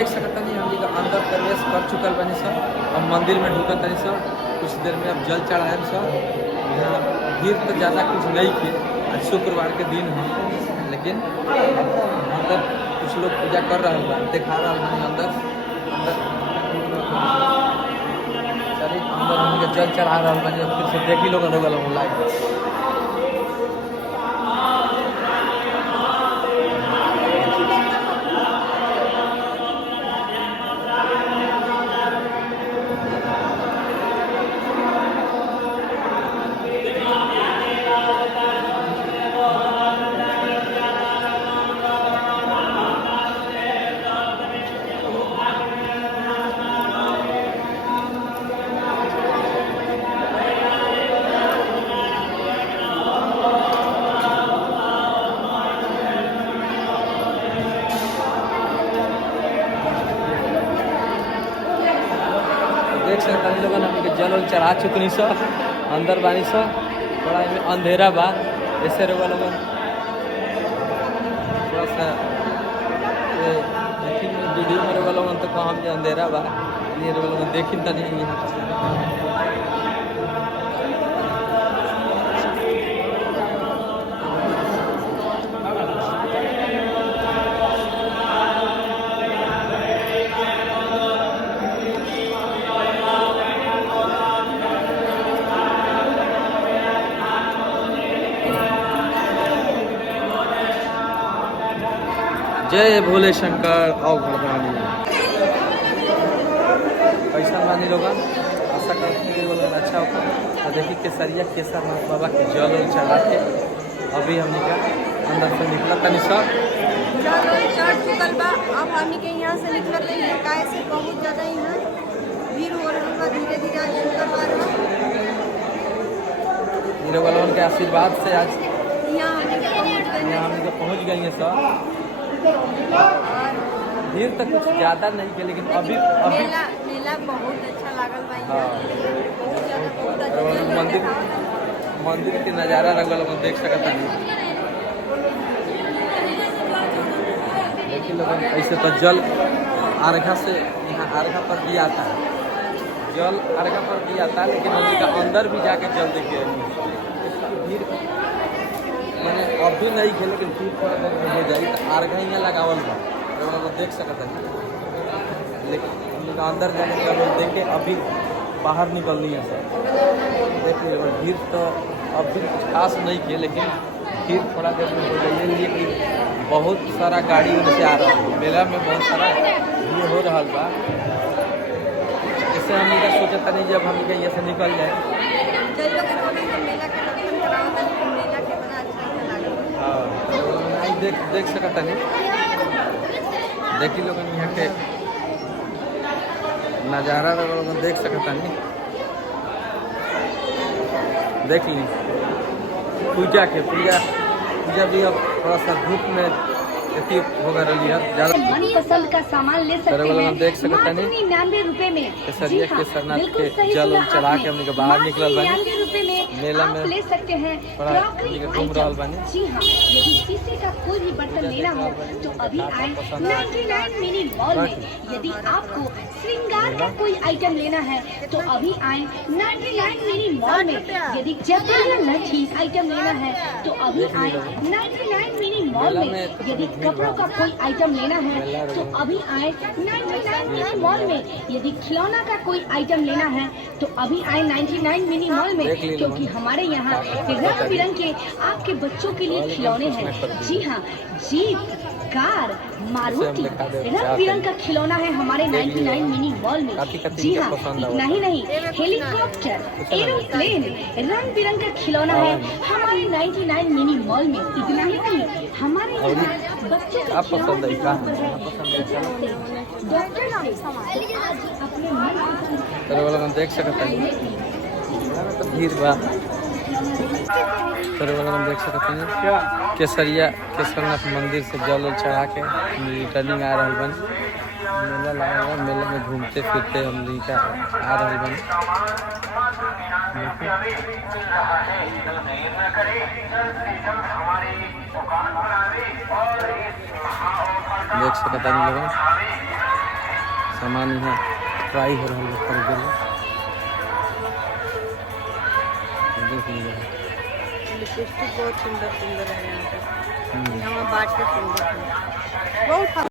देख सकता नहीं हम लोग अंदर प्रवेश कर चुकल बनी सर। अब मंदिर में ढुकत तनी सर, कुछ देर में अब जल चढ़ाएम सर। यहाँ भीड़ तो ज़्यादा कुछ नहीं थे, आज शुक्रवार के दिन है, लेकिन अंदर कुछ लोग पूजा कर रहा है, दिखा रहा है अंदर अंदर चलिए अंदर हम लोग जल चढ़ा रहा है। फिर से देखी लोग लाइव देख सकता है लोगन हमके जल उल चढ़ा चुकनी सर, अंदर बानी सर। थोड़ा इनमें अंधेरा बा, ऐसे रोगा लोगन थोड़ा सा देखी वीडियो में रोगा लोगन तो कहाँ हम अंधेरा बा, ये रोगा लोगन देखी तो नहीं यहाँ जय भोले शंकर आओ भगवानी पैसा मानी लोग आशा करते हैं लोग अच्छा होगा। और देखिए केसरिया केसरनाथ बाबा के जल चढ़ा के अभी हमने का अंदर से निकला तनी सब चढ़ चुकल बा। अब हमनी के यहाँ से निकलत नहीं काहे से बहुत ज़्यादा यहाँ भीड़ हो रहा बा। धीरे धीरे आज शुक्रवार हीरो वालों के आशीर्वाद से आज यहाँ हमने पहुँच गई हैं सब। भीड़ तक कुछ ज़्यादा नहीं है, लेकिन अभी मेला बहुत अच्छा लागल बा। बहुत ज़्यादा मंदिर के नज़ारा रगल देख सकता नहीं। देखिए लोग ऐसे तो जल अर्घा से यहाँ अर्घा पर भी आता है, जल अर्घा पर भी आता है, लेकिन हम का अंदर भी जाके जल देखिए भीड़ मैंने अभी नहीं खेले, लेकिन फिर थोड़ा देर में हो जाए तो अर्घा यहाँ लगावल बा लोग देख सकता है। लेकिन हम लोग अंदर जाने का लोग देखे अभी बाहर निकलनी है सर। देखिए भीड़ तो अभी कुछ खास नहीं किए, लेकिन फिर थोड़ा देर में हो जाए लिए कि बहुत सारा गाड़ी उनसे आ रहा है, मेला में बहुत सारा भीड़ हो रहा बा। इससे हम लोग सोचता नहीं जब हम यहाँ से निकल जाए। हाँ देख सकता नहीं। देखिए लोग यहाँ के नज़ारा लोग देख सकता नहीं। देख ली पूजा भी अब थोड़ा सा धूप में होगा रही है ज़्यादा। मनपसंद का सामान ले सकते हैं, देख सकते नहीं। 99 रुपए में केसरिया केसरनाथ के जल चढ़ा के हमने बाहर निकल बने 99 रुपए में मेला आप में ले सकते हैं क्रॉकरी घूम रहा बने। जी हाँ, यदि शीशे का कोई भी बर्तन लेना हो तो अभी आए 99 मिनी मॉल में। यदि आपको श्रृंगार का कोई आइटम लेना है तो अभी आए 99 मिनी मॉल में। यदि चप्पल या लठी आइटम लेना है तो अभी आए 99 मिनी मॉल में। यदि कपड़ों का कोई आइटम लेना है तो अभी आए 99 मिनी मॉल में। यदि खिलौना का कोई आइटम लेना है तो अभी आए 99 मिनी मॉल में, क्योंकि हमारे यहाँ रंग बिरंग के आपके बच्चों के लिए खिलौने हैं। जी हाँ, जीप, कार, मारुति रंग बिरंग का खिलौना है हमारे 99 मिनी मॉल में। जी हाँ, इतना ही नहीं, हेलीकॉप्टर, एरोप्लेन रंग बिरंग का खिलौना है हमारे 99 मिनी मॉल में। इतना ही नहीं, हमारे यहाँ बच्चों के पसंद है डॉक्टर आज अपने मन देख सकता है तो भीड़ बा। हम देख सकते हैं केसरिया केसरनाथ मंदिर से जल चढ़ा के रिटर्निंग आ रहा बन। मेला लगा हुआ, मेले में घूमते फिरते हम लोग आ रहे बन। देख सकता नहीं लोग सामान यहाँ ट्राई हो रहा है खरीदे देख लीजिए। लिपस्टिक बहुत सुंदर सुंदर है यहाँ पे, यहाँ बात के सुंदर है बहुत।